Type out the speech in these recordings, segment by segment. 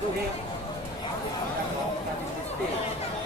do Rio. Tá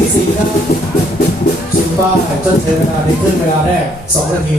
ที่สี่ครับชิมบ้าจนถึงเวลาในครึ่งเวลาแรก 2 นาที